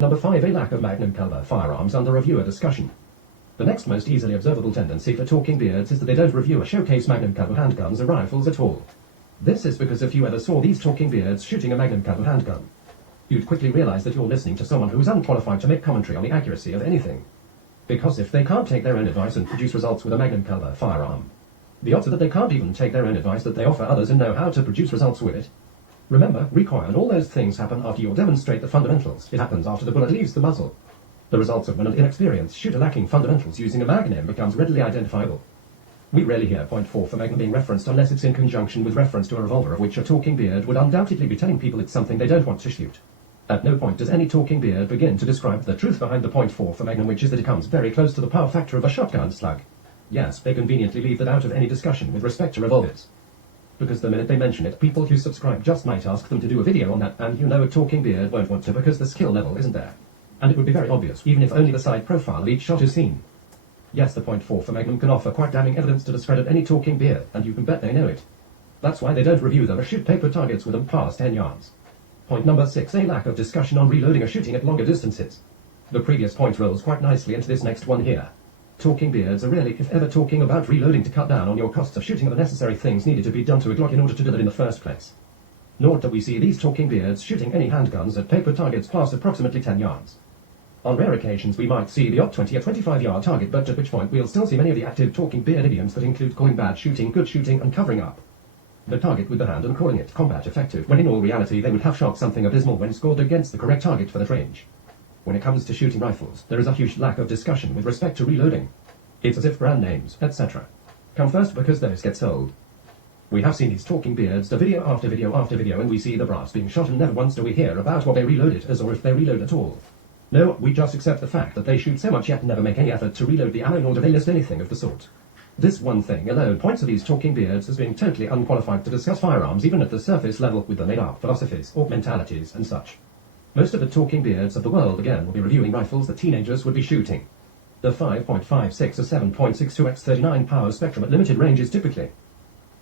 Number 5. A lack of magnum caliber firearms under reviewer discussion. The next most easily observable tendency for talking beards is that they don't review or showcase magnum caliber handguns or rifles at all. This is because if you ever saw these talking beards shooting a magnum caliber handgun, you'd quickly realize that you're listening to someone who's unqualified to make commentary on the accuracy of anything. Because if they can't take their own advice and produce results with a magnum caliber firearm, the odds are that they can't even take their own advice that they offer others and know how to produce results with it. Remember, recoil and all those things happen after you demonstrate the fundamentals. It happens after the bullet leaves the muzzle. The results of when an inexperienced shooter lacking fundamentals using a Magnum becomes readily identifiable. We rarely hear .4 for Magnum being referenced unless it's in conjunction with reference to a revolver, of which a talking beard would undoubtedly be telling people it's something they don't want to shoot. At no point does any talking beard begin to describe the truth behind the .4 for Magnum, which is that it comes very close to the power factor of a shotgun slug. Yes, they conveniently leave that out of any discussion with respect to revolvers. Because the minute they mention it, people who subscribe just might ask them to do a video on that, and you know a talking beard won't want to because the skill level isn't there. And it would be very obvious, even if only the side profile of each shot is seen. Yes, the .4 for Magnum can offer quite damning evidence to discredit any talking beard, and you can bet they know it. That's why they don't review them or shoot paper targets with them past 10 yards. Point number 6. A lack of discussion on reloading or shooting at longer distances. The previous point rolls quite nicely into this next one here. Talking beards are rarely, if ever, talking about reloading to cut down on your costs of shooting or the necessary things needed to be done to a Glock in order to do that in the first place. Nor do we see these talking beards shooting any handguns at paper targets past approximately 10 yards. On rare occasions we might see the odd 20 or 25-yard target, but at which point we'll still see many of the active talking beard idioms that include calling bad shooting good shooting and covering up the target with the hand and calling it combat effective, when in all reality they would have shot something abysmal when scored against the correct target for that range. When it comes to shooting rifles, there is a huge lack of discussion with respect to reloading. It's as if brand names, etc., come first because those get sold. We have seen these talking beards do video after video after video, and we see the brass being shot, and never once do we hear about what they reload it as or if they reload at all. No, we just accept the fact that they shoot so much yet never make any effort to reload the ammo, nor do they list anything of the sort. This one thing alone points to these talking beards as being totally unqualified to discuss firearms even at the surface level with their made-up philosophies or mentalities and such. Most of the talking beards of the world, again, will be reviewing rifles that teenagers would be shooting. The 5.56 or 7.62x 39 power spectrum at limited ranges typically.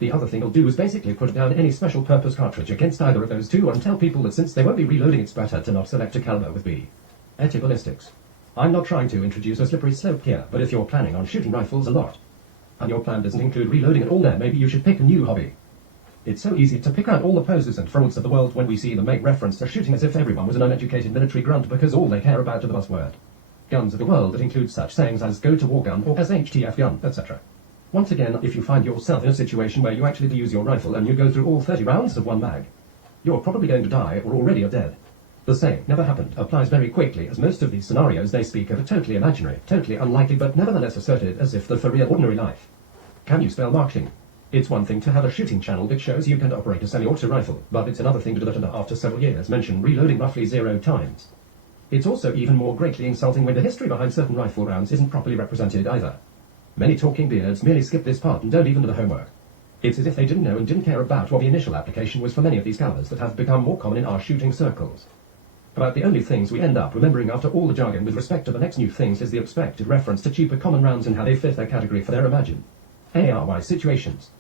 The other thing they'll do is basically put down any special purpose cartridge against either of those two and tell people that since they won't be reloading it's better to not select a caliber with B. Ballistics. I'm not trying to introduce a slippery slope here, but if you're planning on shooting rifles a lot, and your plan doesn't include reloading at all, then maybe you should pick a new hobby. It's so easy to pick out all the posers and frauds of the world when we see them make reference to shooting as if everyone was an uneducated military grunt because all they care about are the buzzword guns of the world that include such sayings as go to war gun or SHTF gun, etc. Once again, if you find yourself in a situation where you actually use your rifle and you go through all 30 rounds of one mag, you're probably going to die or already are dead. The saying, never happened, applies very quickly, as most of these scenarios they speak of are totally imaginary, totally unlikely, but nevertheless asserted as if they're for real ordinary life. Can you spell marketing? It's one thing to have a shooting channel that shows you can operate a semi-auto rifle, but it's another thing to do that and after several years mention reloading roughly 0 times. It's also even more greatly insulting when the history behind certain rifle rounds isn't properly represented either. Many talking beards merely skip this part and don't even do the homework. It's as if they didn't know and didn't care about what the initial application was for many of these calibers that have become more common in our shooting circles. About the only things we end up remembering after all the jargon with respect to the next new things is the expected reference to cheaper common rounds and how they fit their category for their imagined ARY situations.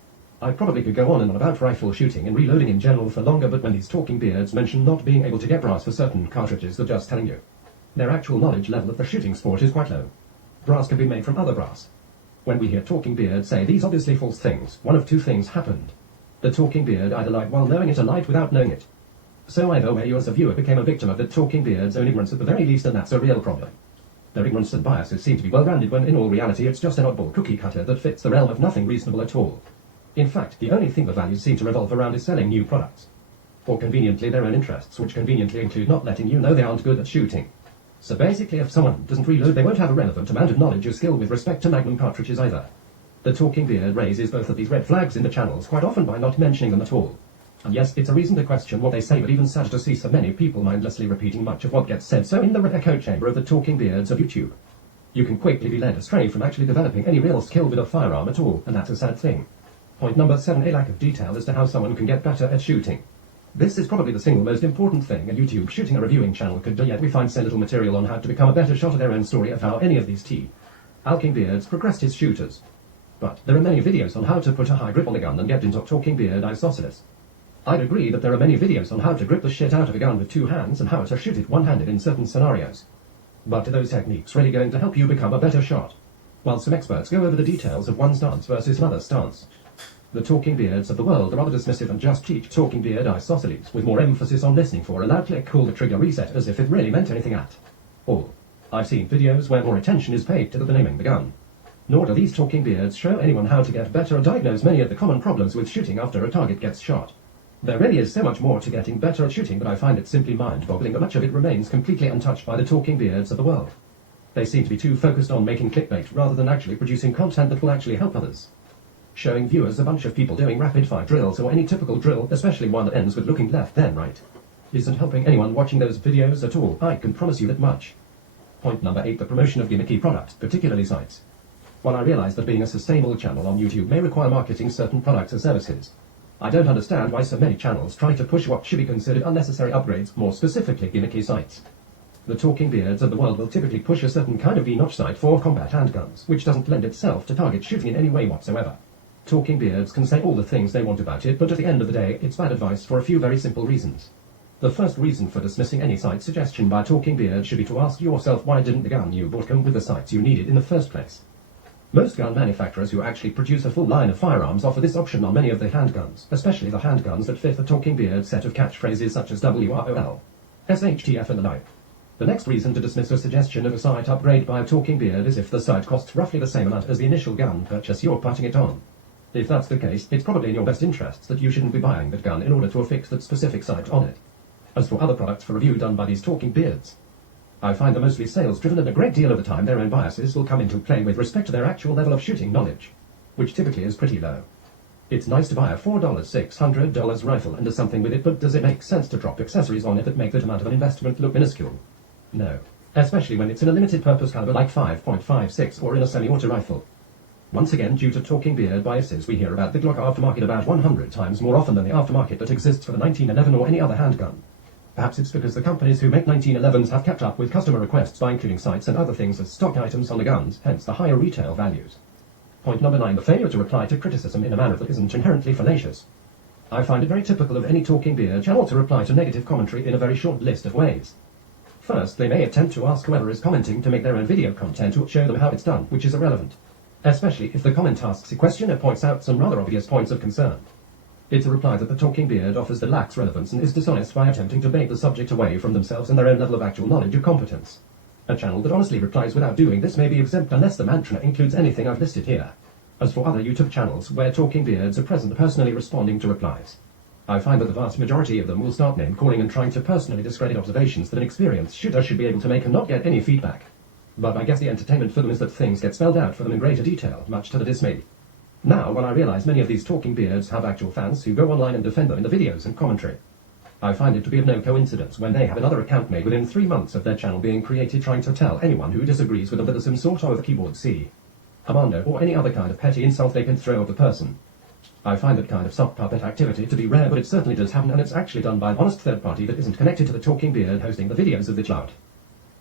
I probably could go on and on about rifle shooting and reloading in general for longer, but when these talking beards mention not being able to get brass for certain cartridges, they're just telling you their actual knowledge level of the shooting sport is quite low. Brass can be made from other brass. When we hear talking beards say these obviously false things, one of two things happened. The talking beard either lied while knowing it or lied without knowing it. So either way, you as a viewer became a victim of the talking beard's own ignorance at the very least, and that's a real problem. Their ignorance and biases seem to be well-rounded when in all reality it's just an oddball cookie cutter that fits the realm of nothing reasonable at all. In fact, the only thing the values seem to revolve around is selling new products. Or conveniently their own interests, which conveniently include not letting you know they aren't good at shooting. So basically if someone doesn't reload, they won't have a relevant amount of knowledge or skill with respect to Magnum cartridges either. The talking beard raises both of these red flags in the channels quite often by not mentioning them at all. And yes, it's a reason to question what they say, but even sadder to see so many people mindlessly repeating much of what gets said. So in the echo chamber of the talking beards of YouTube, you can quickly be led astray from actually developing any real skill with a firearm at all, and that's a sad thing. Point number 7. A lack of detail as to how someone can get better at shooting. This is probably the single most important thing a YouTube shooting or reviewing channel could do, yet we find so little material on how to become a better shot of their own story of how any of these talking beards progressed as shooters. But there are many videos on how to put a high grip on the gun and get into talking beard isosceles. I'd agree that there are many videos on how to grip the shit out of a gun with two hands and how to shoot it one-handed in certain scenarios. But are those techniques really going to help you become a better shot? While some experts go over the details of one stance versus another stance, the talking beards of the world are rather dismissive and just teach talking beard isosceles with more emphasis on listening for a loud click called a trigger reset as if it really meant anything at all. I've seen videos where more attention is paid to than aiming the gun. Nor do these talking beards show anyone how to get better or diagnose many of the common problems with shooting after a target gets shot. There really is so much more to getting better at shooting that I find it simply mind-boggling that much of it remains completely untouched by the talking beards of the world. They seem to be too focused on making clickbait rather than actually producing content that will actually help others. Showing viewers a bunch of people doing rapid-fire drills or any typical drill, especially one that ends with looking left then right, isn't helping anyone watching those videos at all. I can promise you that much. Point number 8, the promotion of gimmicky products, particularly sites. While I realize that being a sustainable channel on YouTube may require marketing certain products or services, I don't understand why so many channels try to push what should be considered unnecessary upgrades, more specifically gimmicky sites. The talking beards of the world will typically push a certain kind of V-notch site for combat handguns, which doesn't lend itself to target shooting in any way whatsoever. Talking beards can say all the things they want about it, but at the end of the day, it's bad advice for a few very simple reasons. The first reason for dismissing any site suggestion by a talking beard should be to ask yourself why didn't the gun you bought come with the sights you needed in the first place. Most gun manufacturers who actually produce a full line of firearms offer this option on many of their handguns, especially the handguns that fit the talking beard set of catchphrases such as WROL, SHTF and the like. The next reason to dismiss a suggestion of a sight upgrade by a talking beard is if the sight costs roughly the same amount as the initial gun purchase you're putting it on. If that's the case, it's probably in your best interests that you shouldn't be buying that gun in order to affix that specific sight on it. As for other products for review done by these talking beards, I find them mostly sales-driven and a great deal of the time their own biases will come into play with respect to their actual level of shooting knowledge, which typically is pretty low. It's nice to buy a $4, $600 rifle and do something with it, but does it make sense to drop accessories on it that make that amount of an investment look minuscule? No. Especially when it's in a limited purpose caliber like 5.56 or in a semi-auto rifle. Once again, due to talking beard biases, we hear about the Glock aftermarket about 100 times more often than the aftermarket that exists for the 1911 or any other handgun. Perhaps it's because the companies who make 1911s have kept up with customer requests by including sights and other things as stock items on the guns, hence the higher retail values. Point number 9, the failure to reply to criticism in a manner that isn't inherently fallacious. I find it very typical of any talking beard channel to reply to negative commentary in a very short list of ways. First, they may attempt to ask whoever is commenting to make their own video content to show them how it's done, which is irrelevant, especially if the comment asks a question or points out some rather obvious points of concern. It's a reply that the talking beard offers that lacks relevance and is dishonest by attempting to bait the subject away from themselves and their own level of actual knowledge or competence. A channel that honestly replies without doing this may be exempt unless the mantra includes anything I've listed here. As for other YouTube channels where talking beards are present personally responding to replies, I find that the vast majority of them will start name-calling and trying to personally discredit observations that an experienced shooter should be able to make and not get any feedback. But I guess the entertainment for them is that things get spelled out for them in greater detail, much to the dismay. Now, when I realize many of these talking beards have actual fans who go online and defend them in the videos and commentary, I find it to be of no coincidence when they have another account made within 3 months of their channel being created trying to tell anyone who disagrees with them that there's some sort of a keyboard C, commando, or any other kind of petty insult they can throw at the person. I find that kind of sock puppet activity to be rare, but it certainly does happen, and it's actually done by an honest third party that isn't connected to the talking beard hosting the videos of the clout.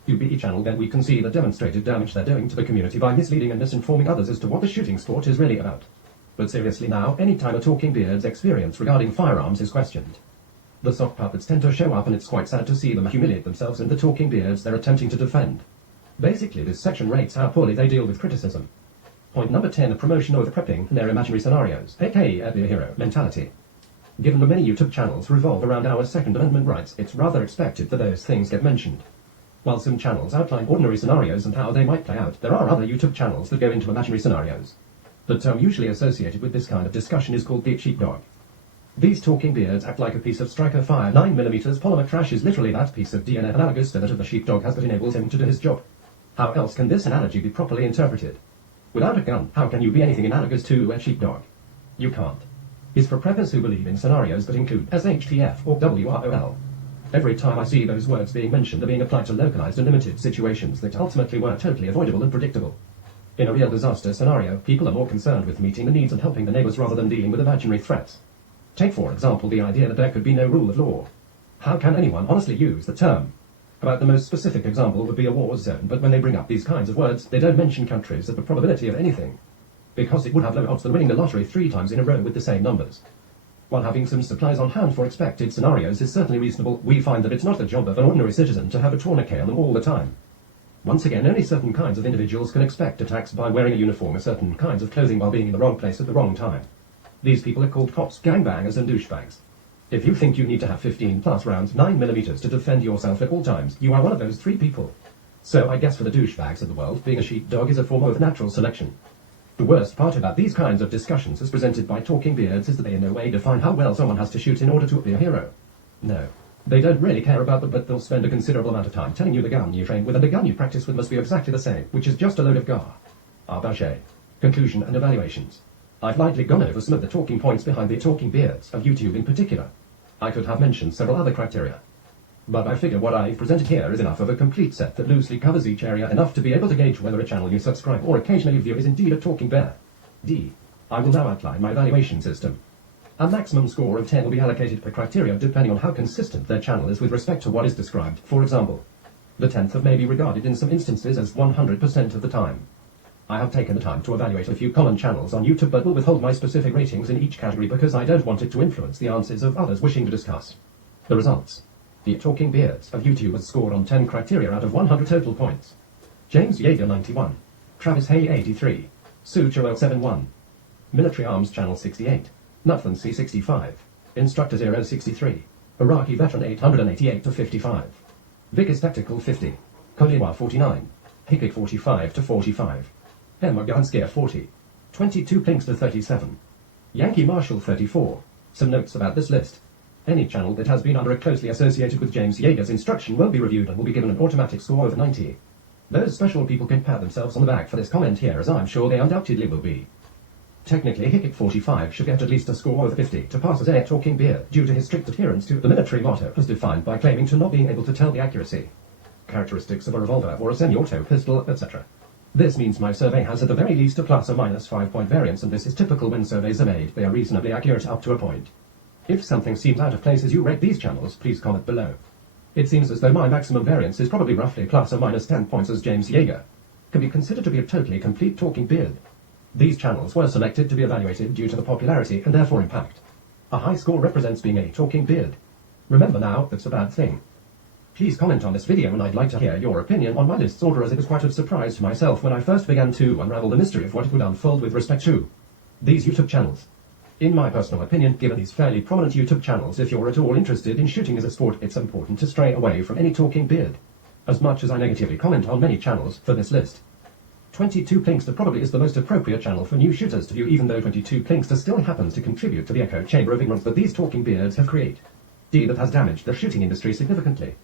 UBE channel, then we can see the demonstrated damage they're doing to the community by misleading and misinforming others as to what the shooting sport is really about. But seriously now, any time a talking beard's experience regarding firearms is questioned, the sock puppets tend to show up, and it's quite sad to see them humiliate themselves and the talking beards they're attempting to defend. Basically, this section rates how poorly they deal with criticism. Point number 10, the promotion of the prepping in their imaginary scenarios, aka be a hero mentality. Given that many YouTube channels revolve around our Second Amendment rights, it's rather expected that those things get mentioned. While some channels outline ordinary scenarios and how they might play out, there are other YouTube channels that go into imaginary scenarios. The term usually associated with this kind of discussion is called the sheepdog. These talking beards act like a piece of Striker Fire 9mm polymer trash is literally that piece of DNA analogous to that of the sheepdog has that enables him to do his job. How else can this analogy be properly interpreted? Without a gun, how can you be anything analogous to a sheepdog? You can't. Is for preppers who believe in scenarios that include SHTF or WROL. Every time I see those words being mentioned, they're being applied to localized and limited situations that ultimately were totally avoidable and predictable. In a real disaster scenario, people are more concerned with meeting the needs and helping the neighbors rather than dealing with imaginary threats. Take for example the idea that there could be no rule of law. How can anyone honestly use the term? About the most specific example would be a war zone, but when they bring up these kinds of words, they don't mention countries at the probability of anything, because it would have low odds than winning the lottery 3 times in a row with the same numbers. While having some supplies on hand for expected scenarios is certainly reasonable, we find that it's not the job of an ordinary citizen to have a tourniquet on them all the time. Once again, only certain kinds of individuals can expect attacks by wearing a uniform or certain kinds of clothing while being in the wrong place at the wrong time. These people are called cops, gangbangers, and douchebags. If you think you need to have 15 plus rounds, 9mm to defend yourself at all times, you are one of those 3 people. So I guess for the douchebags of the world, being a sheepdog is a form of natural selection. The worst part about these kinds of discussions as presented by talking beards is that they in no way define how well someone has to shoot in order to be a hero. No. They don't really care about that, but they'll spend a considerable amount of time telling you the gun you train with and the gun you practice with must be exactly the same, which is just a load of gar. Arbachet. Conclusion and evaluations. I've lightly gone over some of the talking points behind the talking beards of YouTube in particular. I could have mentioned several other criteria. But I figure what I've presented here is enough of a complete set that loosely covers each area enough to be able to gauge whether a channel you subscribe or occasionally view is indeed a talking bear. D. I will now outline my evaluation system. A maximum score of 10 will be allocated per criteria depending on how consistent their channel is with respect to what is described. For example, the 10th may be regarded in some instances as 100% of the time. I have taken the time to evaluate a few common channels on YouTube but will withhold my specific ratings in each category because I don't want it to influence the answers of others wishing to discuss. The results. The Talking Beards of YouTube was scored on 10 criteria out of 100 total points. James Yeager 91, Travis Hay 83, Sucho 71, Military Arms Channel 68, Nathan C 65, Instructor 063, Iraqi Veteran 888 to 55, Vickers Tactical 50, Koliwa 49, Hikik 45 to 45, Emma Ganskier 40, 22 Pinks to 37, Yankee Marshall 34. Some notes about this list. Any channel that has been under a closely associated with James Yeager's instruction will be reviewed and will be given an automatic score of 90. Those special people can pat themselves on the back for this comment here, as I'm sure they undoubtedly will be. Technically, Hikik 45 should get at least a score of 50 to pass as a talking beard due to his strict adherence to the military motto as defined by claiming to not being able to tell the accuracy, characteristics of a revolver or a semi-auto pistol, etc. This means my survey has at the very least a plus or minus 5-point variance, and this is typical when surveys are made. They are reasonably accurate up to a point. If something seems out of place as you rate these channels, please comment below. It seems as though my maximum variance is probably roughly plus or minus 10 points, as James Yeager can be considered to be a totally complete talking beard. These channels were selected to be evaluated due to the popularity and therefore impact. A high score represents being a talking beard. Remember now, that's a bad thing. Please comment on this video and I'd like to hear your opinion on my list's order, as it was quite a surprise to myself when I first began to unravel the mystery of what it would unfold with respect to these YouTube channels. In my personal opinion, given these fairly prominent YouTube channels, if you're at all interested in shooting as a sport, it's important to stray away from any talking beard. As much as I negatively comment on many channels for this list, 22 Plinkster probably is the most appropriate channel for new shooters to view, even though 22 Plinkster still happens to contribute to the echo chamber of ignorance that these talking beards have created. D. That has damaged the shooting industry significantly.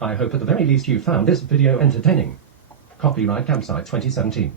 I hope at the very least you found this video entertaining. Copyright Campsite 2017.